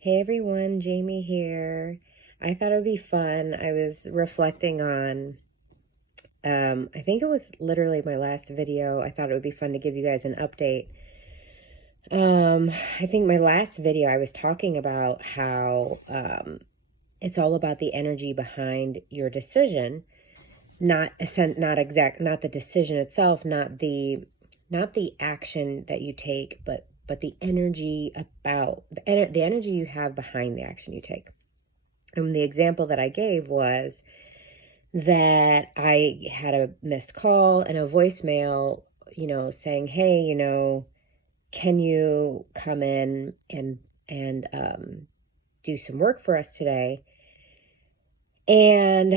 Hey everyone, Jamie here. I thought it would be fun. I was reflecting on, I think it was literally my last video. I thought it would be fun to give you guys an update. I think my last video I was talking about how it's all about the energy behind your decision, not the decision itself, not the action that you take, but the energy about the energy you have behind the action you take. And the example that I gave was that I had a missed call and a voicemail, saying, "Hey, can you come in and do some work for us today?" And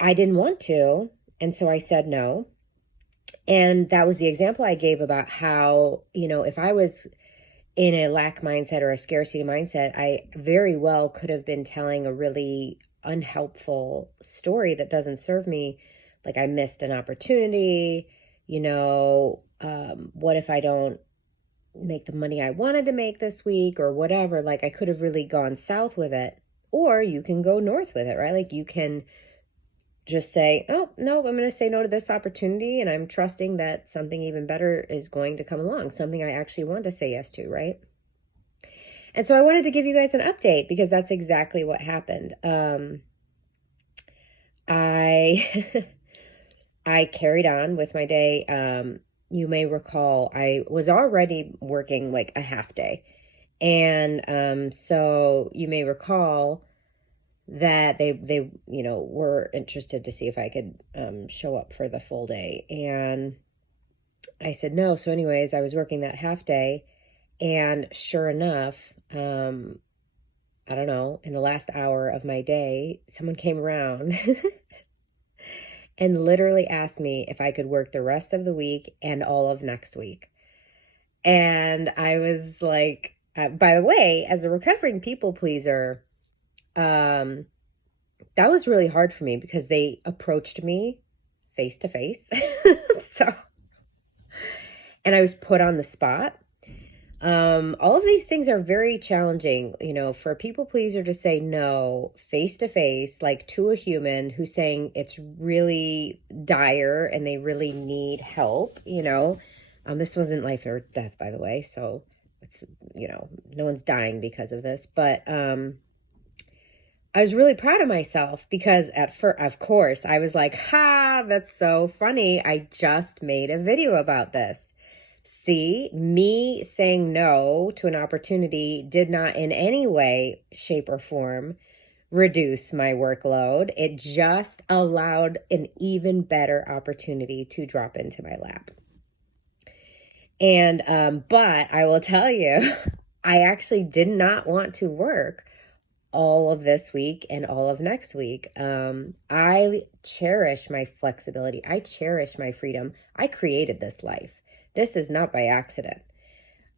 I didn't want to, and so I said no. And that was the example I gave about how, if I was in a lack mindset or a scarcity mindset, I very well could have been telling a really unhelpful story that doesn't serve me. Like, I missed an opportunity, what if I don't make the money I wanted to make this week or whatever? Like, I could have really gone south with it. Or you can go north with it, right? Like, you can just say, oh, no, I'm going to say no to this opportunity. And I'm trusting that something even better is going to come along, something I actually want to say yes to, right? And so I wanted to give you guys an update because that's exactly what happened. I I carried on with my day. You may recall I was already working like a half day. And so you may recall that they were interested to see if I could show up for the full day. And I said no. So anyways, I was working that half day, and sure enough, I don't know, in the last hour of my day, someone came around and literally asked me if I could work the rest of the week and all of next week. And I was like, by the way, as a recovering people pleaser, um, that was really hard for me because they approached me face to face. So, and I was put on the spot. All of these things are very challenging, for a people pleaser to say no face to face, like to a human who's saying it's really dire and they really need help. This wasn't life or death, by the way. So it's, no one's dying because of this, but, I was really proud of myself because at first, of course, I was like, ha, that's so funny. I just made a video about this. See, me saying no to an opportunity did not in any way, shape, or form reduce my workload. It just allowed an even better opportunity to drop into my lap. And, but I will tell you, I actually did not want to work all of this week and all of next week. I cherish my flexibility. I cherish my freedom. I created this life. This is not by accident.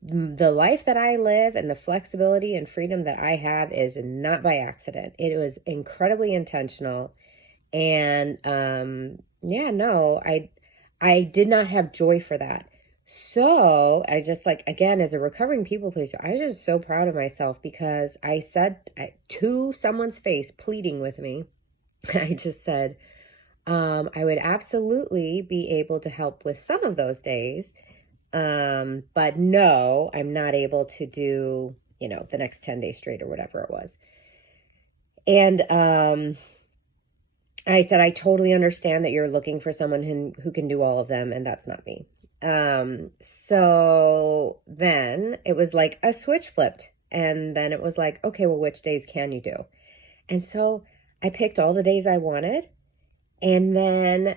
The life that I live and the flexibility and freedom that I have is not by accident. It was incredibly intentional. And yeah, no, I did not have joy for that. So I just, like, again, as a recovering people pleaser, I was just so proud of myself because I said to someone's face, pleading with me, I just said, I would absolutely be able to help with some of those days. But no, I'm not able to do, the next 10 days straight or whatever it was. And I said, I totally understand that you're looking for someone who can do all of them, and that's not me. So then it was like a switch flipped, and then it was like, okay, well, which days can you do? And so I picked all the days I wanted, and then,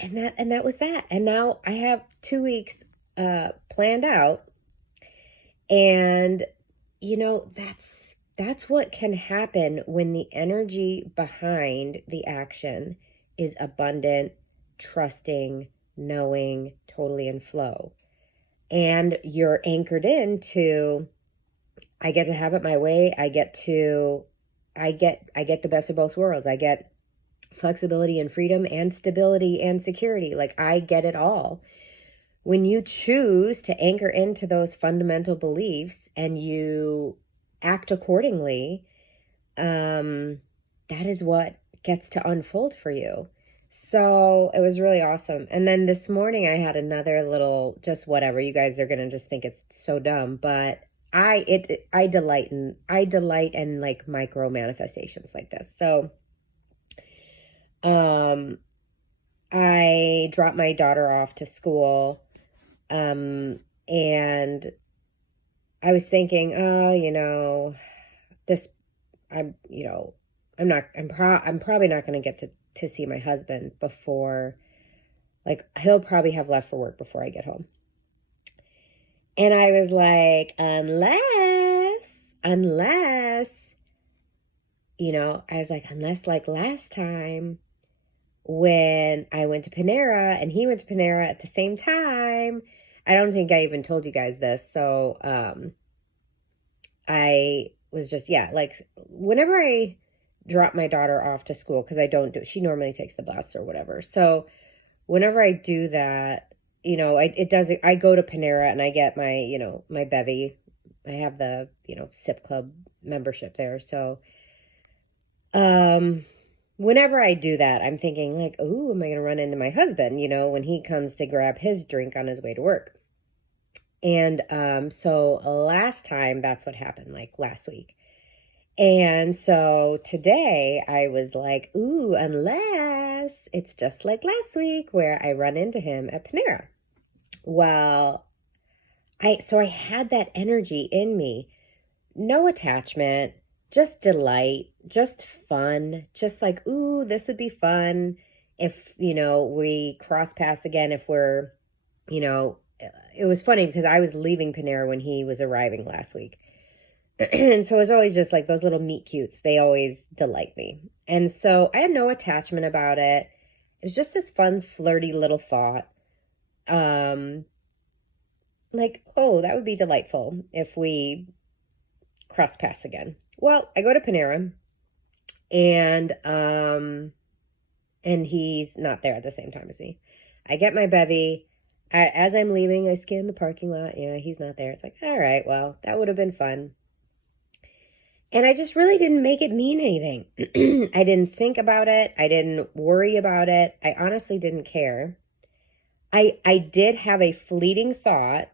and that was that. And now I have 2 weeks, planned out, and, that's what can happen when the energy behind the action is abundant, trusting, knowing, totally in flow. And you're anchored into, I get to have it my way. I get the best of both worlds. I get flexibility and freedom and stability and security. Like, I get it all. When you choose to anchor into those fundamental beliefs and you act accordingly, that is what gets to unfold for you. So it was really awesome. And then this morning I had another little, just whatever. You guys are gonna just think it's so dumb, but I delight in like micro manifestations like this. So um I dropped my daughter off to school, and I was thinking, oh, this I'm, I'm probably not going to get to see my husband before, like, he'll probably have left for work before I get home. And I was like, unless, I was like, unless like last time when I went to Panera and he went to Panera at the same time. I don't think I even told you guys this. So, I was just, yeah, like whenever I drop my daughter off to school, because I don't do, she normally takes the bus or whatever. So whenever I do that, I go to Panera and I get my, my bevy. I have the, Sip Club membership there. So, whenever I do that, I'm thinking like, oh, am I going to run into my husband, when he comes to grab his drink on his way to work? And so last time, that's what happened, like last week. And so today I was like, ooh, unless it's just like last week where I run into him at Panera. Well, I had that energy in me, no attachment, just delight, just fun, just like, ooh, this would be fun if, we cross paths again, if we're, it was funny because I was leaving Panera when he was arriving last week. And so it's always just like those little meet cutes. They always delight me. And so I had no attachment about it. It was just this fun, flirty little thought. Like, oh, that would be delightful if we cross paths again. Well, I go to Panera and he's not there at the same time as me. I get my bevy. As I'm leaving, I scan the parking lot. Yeah, he's not there. It's like, all right, well, that would have been fun. And I just really didn't make it mean anything. I didn't think about it. I didn't worry about it. I honestly didn't care. I did have a fleeting thought,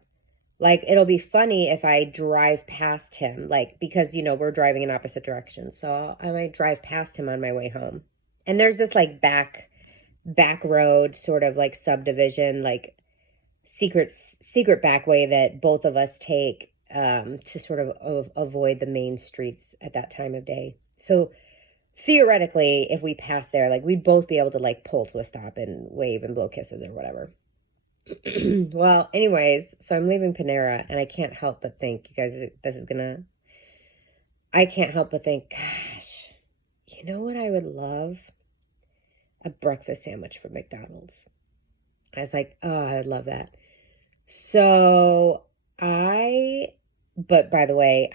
like, it'll be funny if I drive past him, like, because, we're driving in opposite directions. So I might drive past him on my way home. And there's this like back road, sort of like subdivision, like secret back way that both of us take to sort of avoid the main streets at that time of day. So theoretically, if we pass there, like we'd both be able to like pull to a stop and wave and blow kisses or whatever. Well, anyways, so I'm leaving Panera and I can't help but think, you guys, I can't help but think, gosh, you know what I would love? A breakfast sandwich from McDonald's. I was like, oh, I would love that. So but by the way,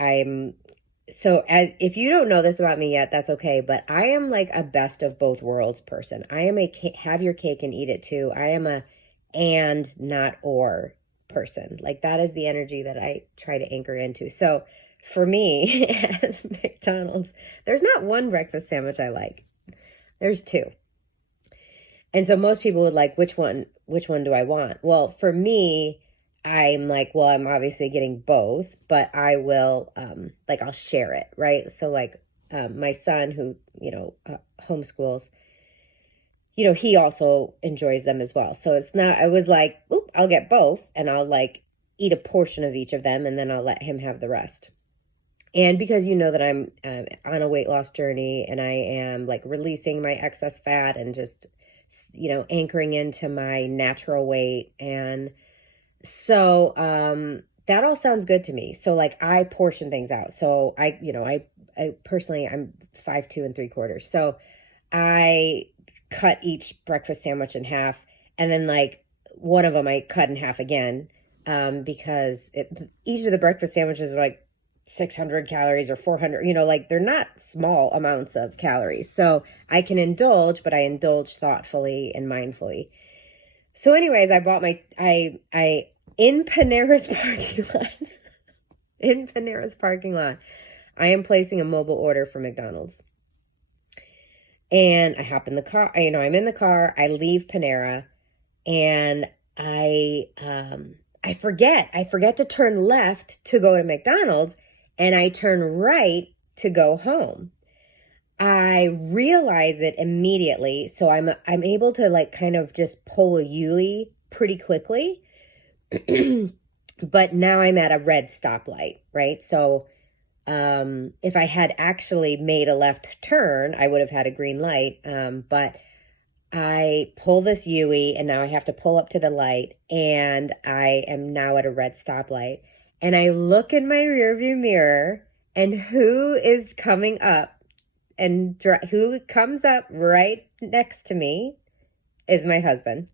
if you don't know this about me yet, that's okay. But I am like a best of both worlds person. I am have your cake and eat it too. I am a and not or person. Like that is the energy that I try to anchor into. So for me at McDonald's, there's not one breakfast sandwich I like. There's two. And so most people would like, which one do I want? Well, for me, I'm like, well, I'm obviously getting both, but I will, I'll share it, right? So like, my son who, homeschools, he also enjoys them as well. So it's not, I was like, oop, I'll get both and I'll like eat a portion of each of them and then I'll let him have the rest. And because that I'm on a weight loss journey and I am like releasing my excess fat and just, anchoring into my natural weight. And so that all sounds good to me. So like I portion things out. So I personally, I'm 5'2" 3/4". So I cut each breakfast sandwich in half. And then like one of them I cut in half again because each of the breakfast sandwiches are like 600 calories or 400, like they're not small amounts of calories. So I can indulge, but I indulge thoughtfully and mindfully. So anyways, I bought in Panera's parking lot, I am placing a mobile order for McDonald's. And I hop in the car, I'm in the car, I leave Panera, and I forget to turn left to go to McDonald's, and I turn right to go home. I realize it immediately, so I'm able to like kind of just pull a U pretty quickly. But now I'm at a red stoplight, right? So if I had actually made a left turn, I would have had a green light. But I pull this Yui and now I have to pull up to the light, and I am now at a red stoplight. And I look in my rearview mirror, and who is coming up and who comes up right next to me is my husband.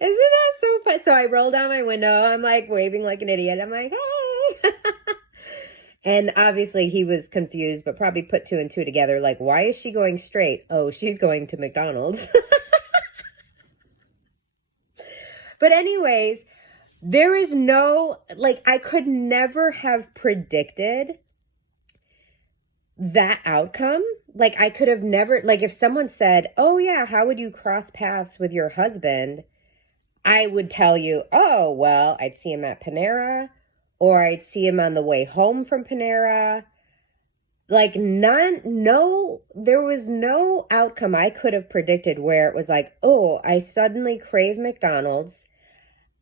Isn't that so fun? So I roll down my window. I'm like waving like an idiot. I'm like, hey. And obviously he was confused, but probably put two and two together. Like, why is she going straight? Oh, she's going to McDonald's. But anyways, there is no, like, I could never have predicted that outcome. Like, I could have never, like, if someone said, oh yeah, how would you cross paths with your husband? I would tell you, oh, well, I'd see him at Panera, or I'd see him on the way home from Panera. Like there was no outcome I could have predicted where it was like, oh, I suddenly crave McDonald's.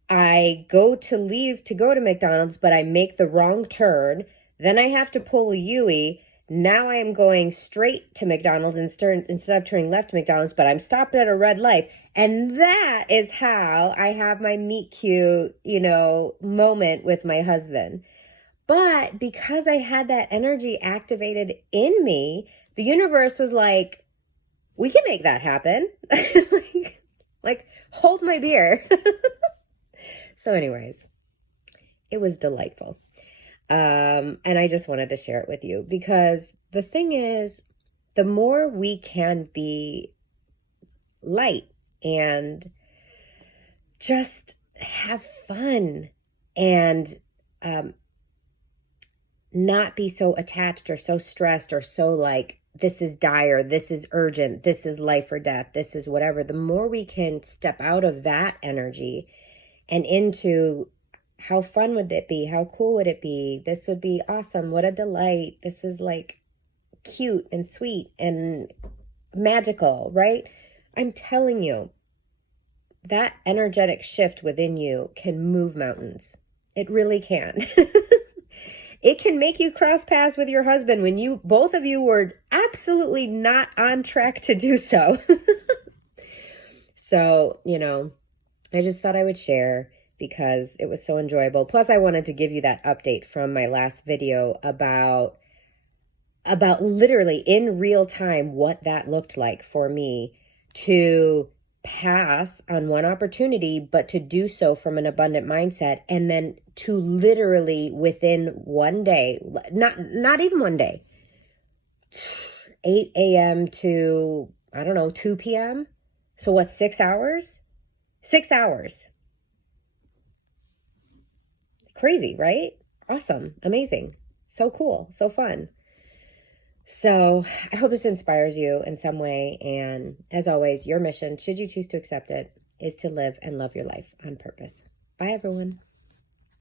I go to leave to go to McDonald's, but I make the wrong turn. Then I have to pull a Yui. Now I am going straight to McDonald's instead of turning left to McDonald's, but I'm stopped at a red light. And that is how I have my meet cute, moment with my husband. But because I had that energy activated in me, the universe was like, we can make that happen. like, hold my beer. So anyways, it was delightful. And I just wanted to share it with you because the thing is, the more we can be light and just have fun and not be so attached or so stressed or so like, this is dire, this is urgent, this is life or death, this is whatever, the more we can step out of that energy and into how fun would it be? How cool would it be? This would be awesome. What a delight. This is like cute and sweet and magical, right? I'm telling you, that energetic shift within you can move mountains. It really can. It can make you cross paths with your husband when both of you were absolutely not on track to do so. So, I just thought I would share because it was so enjoyable. Plus, I wanted to give you that update from my last video about literally in real time what that looked like for me to pass on one opportunity, but to do so from an abundant mindset, and then to literally within one day, not even one day, 8 a.m. to, I don't know, 2 p.m. So what, 6 hours? 6 hours. Crazy, right? Awesome. Amazing. So cool. So fun. So I hope this inspires you in some way. And as always, your mission, should you choose to accept it, is to live and love your life on purpose. Bye, everyone.